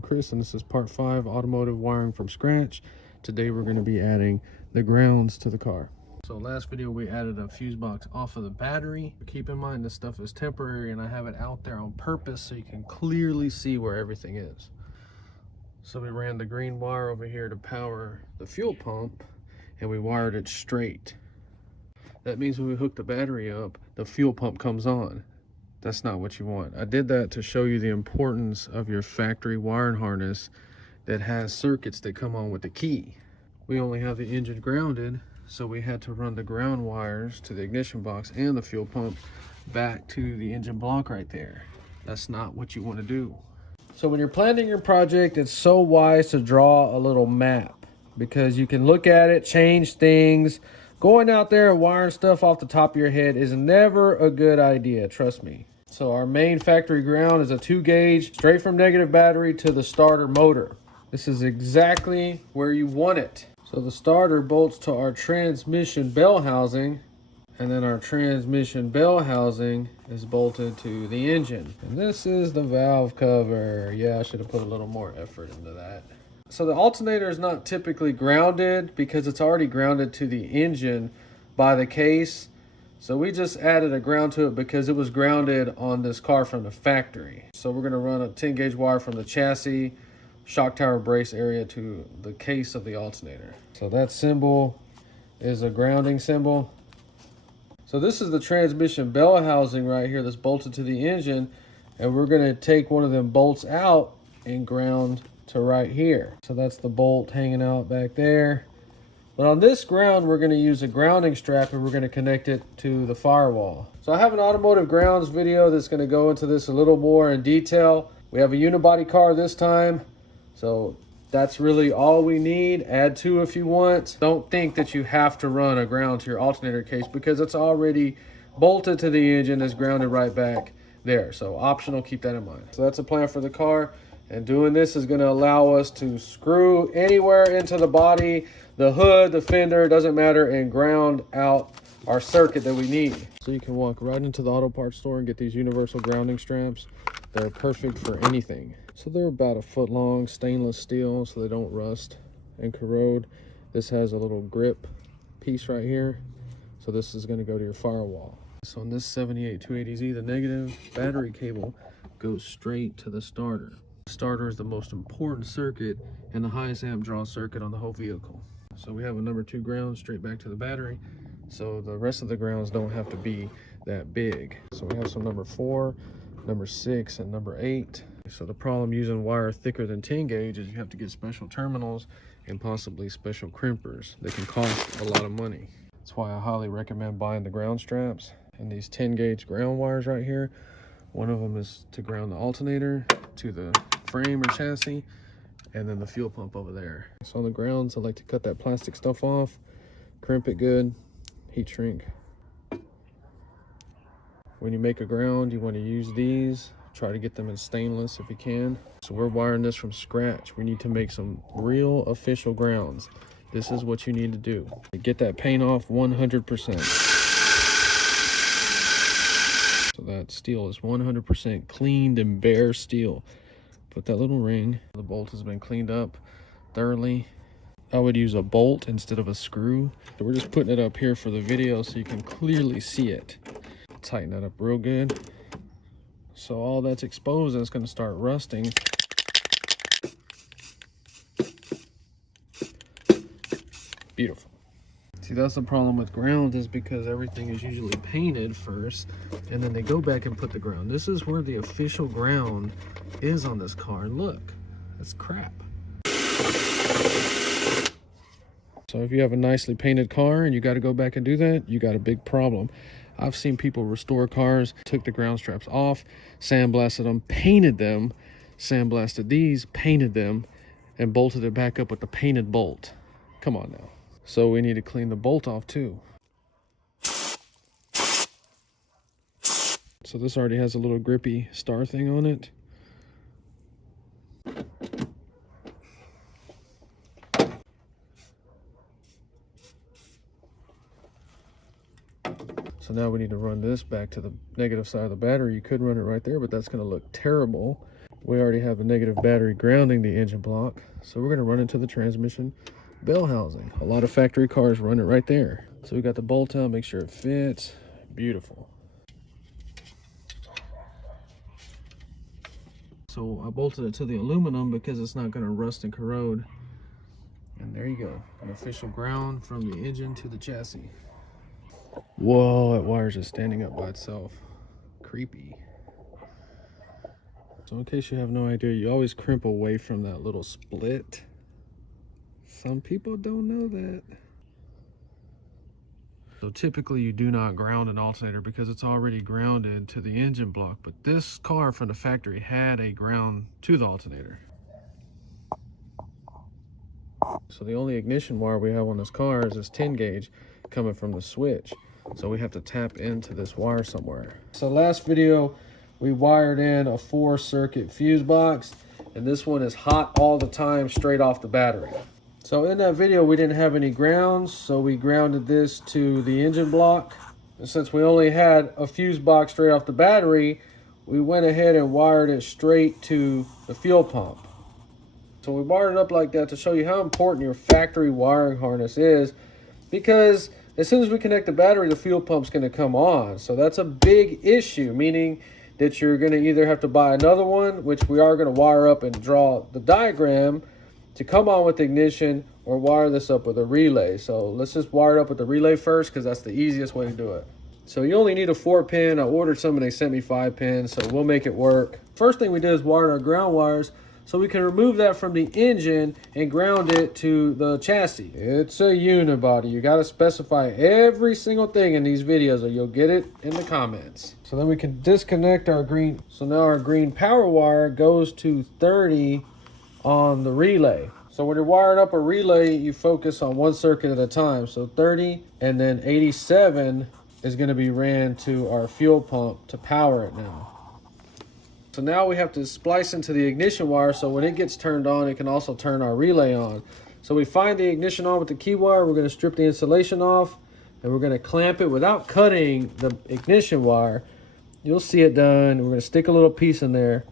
I'm Chris, and this is part 5, automotive wiring from scratch. Today we're going to be adding the grounds to the car. So last video we added a fuse box off of the battery. Keep in mind this stuff is temporary, and I have it out there on purpose so you can clearly see where everything is. So we ran the green wire over here to power the fuel pump, and we wired it straight. That means when we hook the battery up, the fuel pump comes on. That's not what you want. I did that to show you the importance of your factory wiring harness that has circuits that come on with the key. We only have the engine grounded, so we had to run the ground wires to the ignition box and the fuel pump back to the engine block right there. That's not what you want to do. So when you're planning your project, it's so wise to draw a little map, because you can look at it, change things. Going out there and wiring stuff off the top of your head is never a good idea, trust me. So our main factory ground is a 2-gauge, straight from negative battery to the starter motor. This is exactly where you want it. So the starter bolts to our transmission bell housing, and then our transmission bell housing is bolted to the engine. And this is the valve cover. Yeah, I should have put a little more effort into that. So the alternator is not typically grounded because it's already grounded to the engine by the case. So we just added a ground to it because it was grounded on this car from the factory. So we're going to run a 10-gauge wire from the chassis, shock tower brace area to the case of the alternator. So that symbol is a grounding symbol. So this is the transmission bell housing right here that's bolted to the engine, and we're going to take one of them bolts out and ground to right here. So that's the bolt hanging out back there. But on this ground, we're going to use a grounding strap, and we're going to connect it to the firewall. So I have an automotive grounds video that's going to go into this a little more in detail. We have a unibody car this time, so that's really all we need. Add 2 if you want. Don't think that you have to run a ground to your alternator case because it's already bolted to the engine. It's grounded right back there. So optional, keep that in mind. So that's a plan for the car. And doing this is going to allow us to screw anywhere into the body, the hood, the fender, doesn't matter, and ground out our circuit that we need. So you can walk right into the auto parts store and get these universal grounding straps. They're perfect for anything. So they're about 1 foot long, stainless steel, so they don't rust and corrode. This has a little grip piece right here. So this is going to go to your firewall. So on this 78-280Z, the negative battery cable goes straight to the starter. Starter is the most important circuit and the highest amp draw circuit on the whole vehicle. So we have a number 2 ground straight back to the battery, so the rest of the grounds don't have to be that big. So we have some number 4, number 6, and number 8. So the problem using wire thicker than 10 gauge is you have to get special terminals and possibly special crimpers. They can cost a lot of money. That's why I highly recommend buying the ground straps. And these 10-gauge ground wires right here, one of them is to ground the alternator to the frame or chassis, and then the fuel pump over there. So on the grounds, I like to cut that plastic stuff off, crimp it good, heat shrink. When you make a ground, you want to use these. Try to get them in stainless if you can. So we're wiring this from scratch. We need to make some real official grounds. This is what you need to do. Get that paint off 100%. So that steel is 100% cleaned and bare steel. Put that little ring. The bolt has been cleaned up thoroughly. I would use a bolt instead of a screw. So we're just putting it up here for the video so you can clearly see it. Tighten that up real good. So all that's exposed and it's going to start rusting. Beautiful. See, that's the problem with ground, is because everything is usually painted first and then they go back and put the ground. This is where the official ground is on this car, and look, that's crap. So if you have a nicely painted car and you got to go back and do that, you got a big problem. I've seen people restore cars, took the ground straps off, sandblasted them, painted them, sandblasted these, painted them, and bolted it back up with the painted bolt. Come on now. So we need to clean the bolt off too. So this already has a little grippy star thing on it. So now we need to run this back to the negative side of the battery. You could run it right there, but that's going to look terrible. We already have a negative battery grounding the engine block, so we're going to run into the transmission bell housing. A lot of factory cars run it right there. So we got the bolt out, make sure it fits. Beautiful. So I bolted it to the aluminum because it's not going to rust and corrode. And there you go, an official ground from the engine to the chassis. Whoa, that wire's just standing up by itself. Creepy. So in case you have no idea, you always crimp away from that little split. Some people don't know that. So typically you do not ground an alternator because it's already grounded to the engine block, but this car from the factory had a ground to the alternator. So the only ignition wire we have on this car is this 10 gauge coming from the switch. So we have to tap into this wire somewhere. So last video, we wired in a 4-circuit fuse box, and this one is hot all the time straight off the battery. So in that video, we didn't have any grounds, so we grounded this to the engine block. And since we only had a fuse box straight off the battery, we went ahead and wired it straight to the fuel pump. So we wired it up like that to show you how important your factory wiring harness is, because as soon as we connect the battery, the fuel pump's going to come on. So that's a big issue, meaning that you're going to either have to buy another one, which we are going to wire up and draw the diagram to come on with ignition, or wire this up with a relay. So let's just wire it up with the relay first, because that's the easiest way to do it. So you only need a 4-pin. I ordered some and they sent me 5 pins, so we'll make it work. First thing we did is wire our ground wires so we can remove that from the engine and ground it to the chassis. It's a unibody. You got to specify every single thing in these videos, or you'll get it in the comments. So then we can disconnect our green. So now our green power wire goes to 30 on the relay. So when you're wiring up a relay, you focus on one circuit at a time. So 30 and then 87 is going to be ran to our fuel pump to power it now. So now we have to splice into the ignition wire, so when it gets turned on, it can also turn our relay on. So we find the ignition on with the key wire. We're going to strip the insulation off, and we're going to clamp it without cutting the ignition wire. You'll see it done. We're going to stick a little piece in there,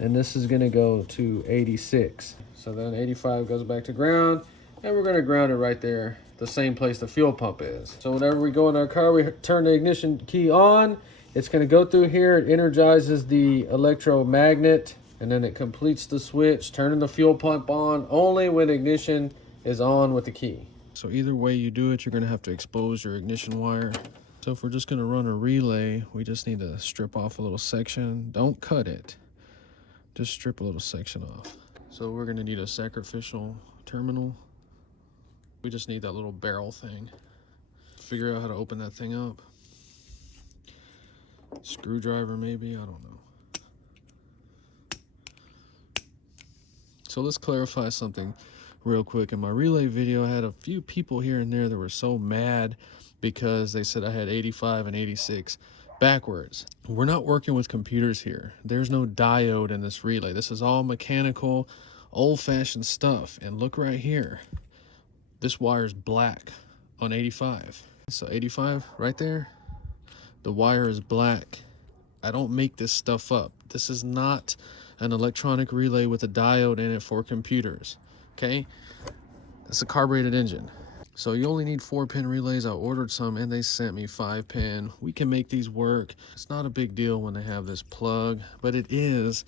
and this is going to go to 86. So then 85 goes back to ground, and we're going to ground it right there, the same place the fuel pump is. So whenever we go in our car, we turn the ignition key on. It's going to go through here. It energizes the electromagnet, and then it completes the switch, turning the fuel pump on only when ignition is on with the key. So either way you do it, you're going to have to expose your ignition wire. So if we're just going to run a relay, we just need to strip off a little section. Don't cut it. Just strip a little section off. So we're going to need a sacrificial terminal. We just need that little barrel thing. Figure out how to open that thing up. Screwdriver maybe, I don't know. So let's clarify something real quick. In my relay video, I had a few people here and there that were so mad because they said I had 85 and 86 backwards. We're not working with computers here. There's no diode in this relay. This is all mechanical, old-fashioned stuff. And look right here. This wire is black on 85. So 85 right there. The wire is black. I don't make this stuff up. This is not an electronic relay with a diode in it for computers, okay? It's a carbureted engine. So you only need 4-pin relays. I ordered some and they sent me 5-pin. We can make these work. It's not a big deal when they have this plug, but it is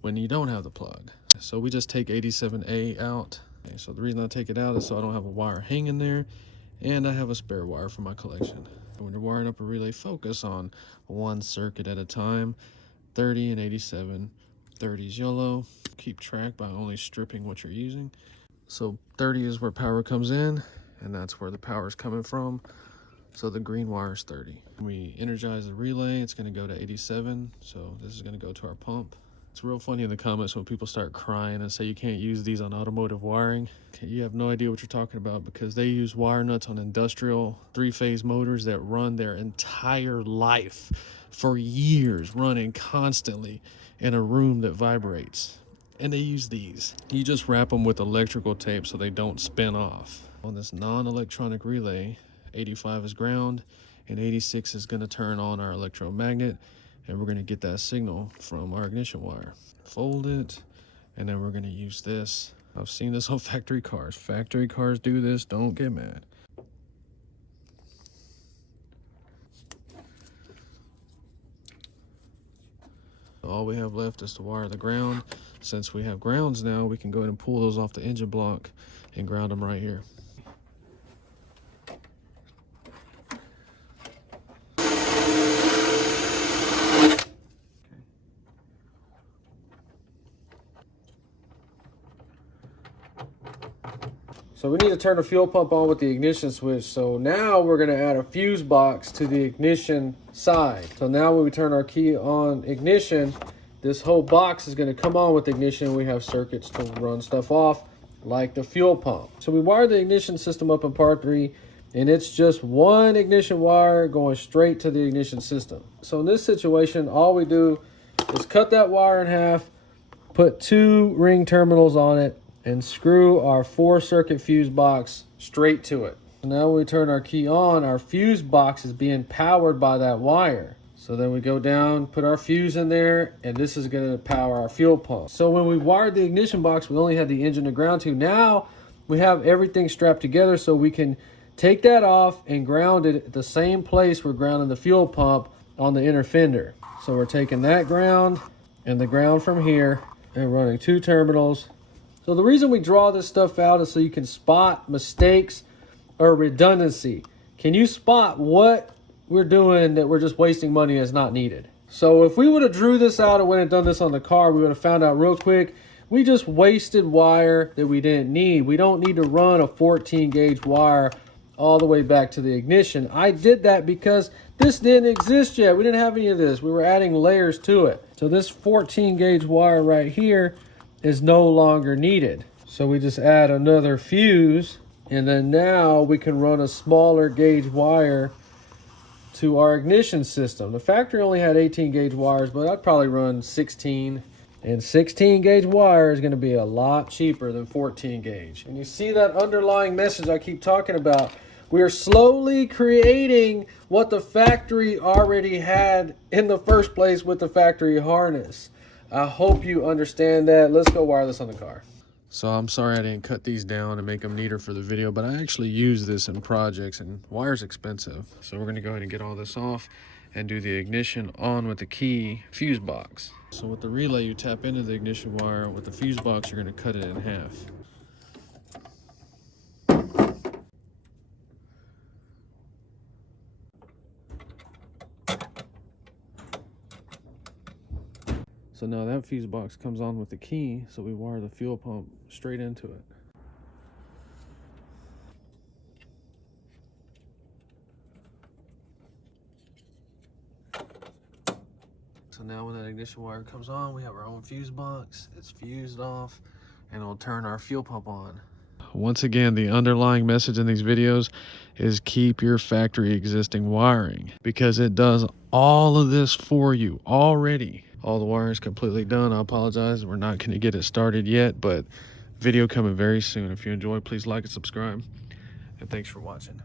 when you don't have the plug. So we just take 87A out. Okay, so the reason I take it out is so I don't have a wire hanging there, and I have a spare wire for my collection. When you're wiring up a relay, focus on one circuit at a time. 30 and 87. 30 is yellow. Keep track by only stripping what you're using. So 30 is where power comes in, and that's where the power is coming from. So the green wire is 30. When we energize the relay, it's going to go to 87. So this is going to go to our pump. It's real funny in the comments when people start crying and say you can't use these on automotive wiring. You have no idea what you're talking about, because they use wire nuts on industrial 3-phase motors that run their entire life for years, running constantly in a room that vibrates. And they use these. You just wrap them with electrical tape so they don't spin off. On this non-electronic relay, 85 is ground and 86 is going to turn on our electromagnet, and we're going to get that signal from our ignition wire. Fold it, and then we're going to use this. I've seen this on factory cars. Factory cars do this, don't get mad. All we have left is to wire the ground. Since we have grounds now, we can go ahead and pull those off the engine block and ground them right here. So we need to turn the fuel pump on with the ignition switch. So now we're going to add a fuse box to the ignition side. So now when we turn our key on ignition, this whole box is going to come on with ignition. We have circuits to run stuff off like the fuel pump. So we wired the ignition system up in part 3, and it's just one ignition wire going straight to the ignition system. So in this situation, all we do is cut that wire in half, put 2 ring terminals on it, and screw our 4-circuit fuse box straight to it. So now when we turn our key on, our fuse box is being powered by that wire. So then we go down, put our fuse in there, and this is going to power our fuel pump. So when we wired the ignition box, we only had the engine to ground to. Now we have everything strapped together, so we can take that off and ground it at the same place we're grounding the fuel pump on the inner fender. So we're taking that ground and the ground from here and running 2 terminals. So the reason we draw this stuff out is so you can spot mistakes or redundancy. Can you spot what we're doing that we're just wasting money that's not needed? So if we would have drew this out and went and done this on the car, we would have found out real quick, we just wasted wire that we didn't need. We don't need to run a 14 gauge wire all the way back to the ignition. I did that because this didn't exist yet. We didn't have any of this. We were adding layers to it. So this 14 gauge wire right here is no longer needed. So we just add another fuse, and then now we can run a smaller gauge wire to our ignition system. The factory only had 18 gauge wires, but I'd probably run 16. And 16 gauge wire is going to be a lot cheaper than 14 gauge. And you see that underlying message I keep talking about. We are slowly creating what the factory already had in the first place with the factory harness. I hope you understand that. Let's go wire this on the car. So I'm sorry I didn't cut these down and make them neater for the video, but I actually use this in projects, and wire's expensive. So we're going to go ahead and get all this off and do the ignition on with the key fuse box. So with the relay, you tap into the ignition wire. With the fuse box, you're going to cut it in half. So now that fuse box comes on with the key, so we wire the fuel pump straight into it. So now when that ignition wire comes on, we have our own fuse box. It's fused off, and it'll turn our fuel pump on. Once again, the underlying message in these videos is keep your factory existing wiring, because it does all of this for you already. All the wiring is completely done. I apologize, we're not going to get it started yet, but video coming very soon. If you enjoy, please like and subscribe, and thanks for watching.